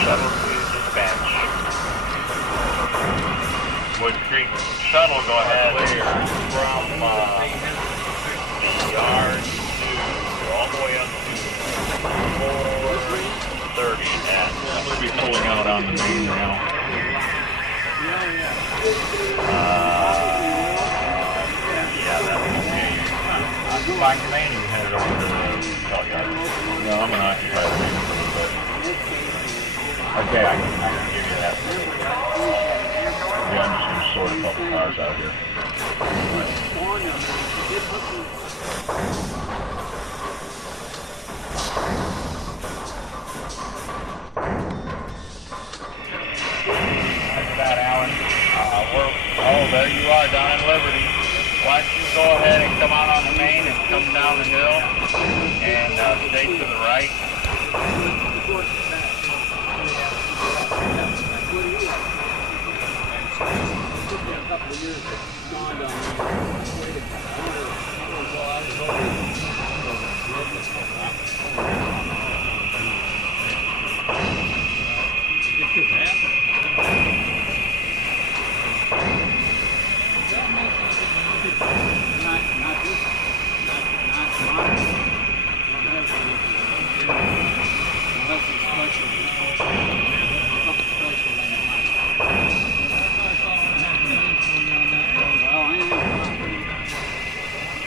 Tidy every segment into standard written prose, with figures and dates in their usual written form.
shuttle to dispatch. Wood Creek shuttle, go ahead. Clear from the yard to all the way up to 430 at. I'm going to be pulling out on the main now. Yeah, that's okay. Occupy your main, you headed over to the shuttle yard. No, I'm going to occupy the main for a little bit. Okay, I can give you that. Yeah, I'm just going to sort a couple cars out here. That's about Alan. Oh, there you are down in Liberty. Why don't you go ahead and come out on the main and come down the hill and stay to the right.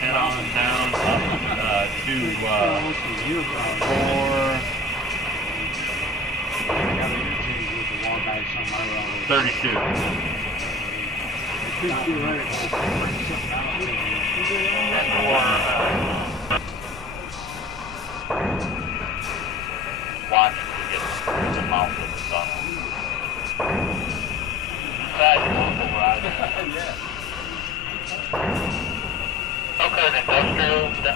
Head on down up to 432. And watch when you get to the mouth of the tunnel. Besides, local ride. Okay, industrial to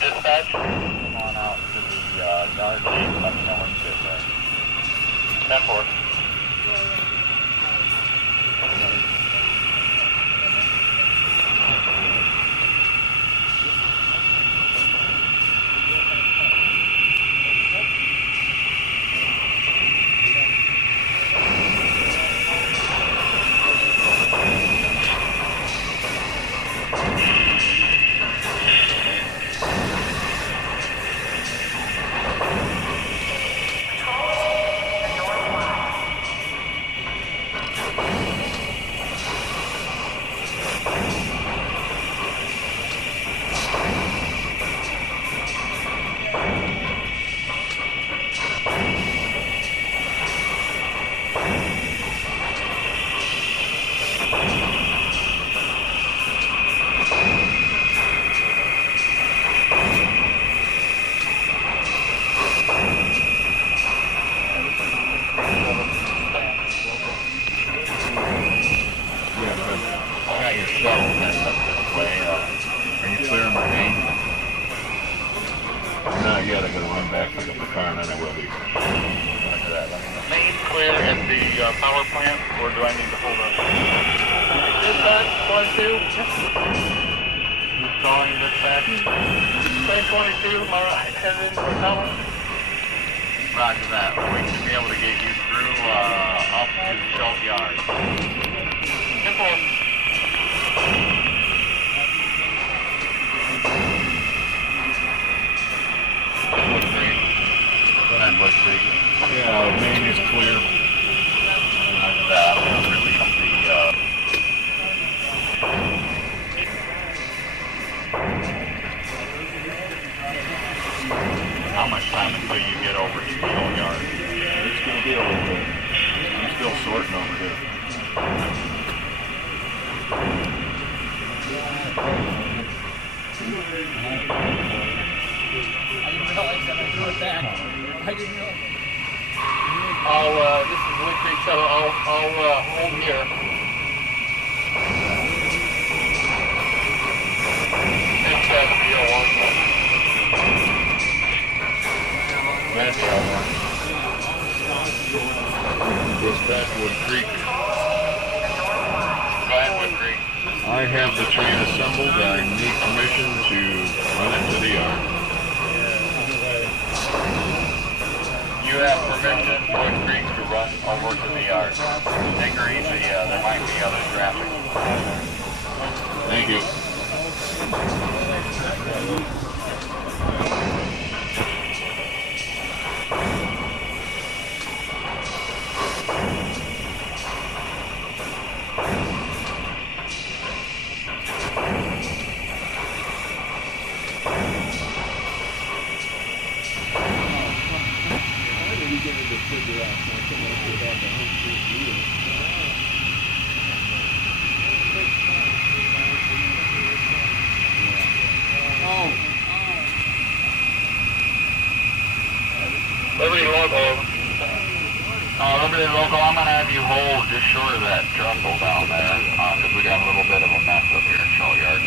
dispatch. Come on out to the yard lead. Let me know when you get there. 10-4. Not yet, I gotta run back, pick up the car, and then I will be. Main clear at the power plant, or do I need to hold up? Dispatch, 22. Who's calling dispatch? Plane 22, my right, headed into the tunnel. Roger that. We should be able to get you through up to the Schultz yard. Simple. Wood Creek. Go ahead, Wood Creek. Yeah, main is clear. I'm gonna release how much time until you get over to the Schultz yard? It's gonna be a little bit. I'm still sorting over here. I didn't know. This is Wood Creek Shuttle. I'll hold here. It's got to be a one. That's the other one. Dispatch Wood Creek. Go ahead, Wood Creek. I have the train assembled. I need permission to run it to the yard. You have permission, Wood Creek, to run over to the yard. Take her easy, there might be other traffic. Thank you. Liberty Local. Liberty Local, I'm going to have you hold just short of that trestle down there, because we got a little bit of a mess up here in Shaw Yard.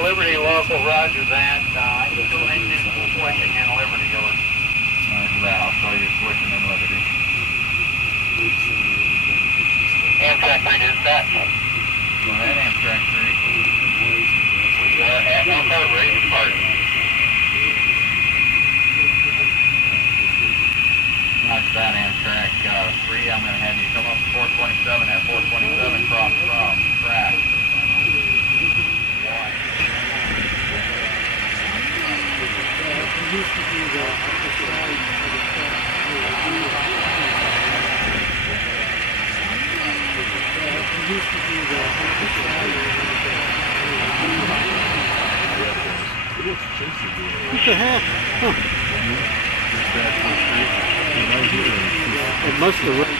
Liberty Local, roger that. I'm still into switching in Liberty. Roger that, I'll show you switching in Liberty. Amtrak 3 dispatch. Go ahead, Amtrak 3. We are at Elkhart, ready to depart. Roger that, Amtrak 3. I'm going to have you come up to 427 at 427 cross from track. What the hell? Huh. It must have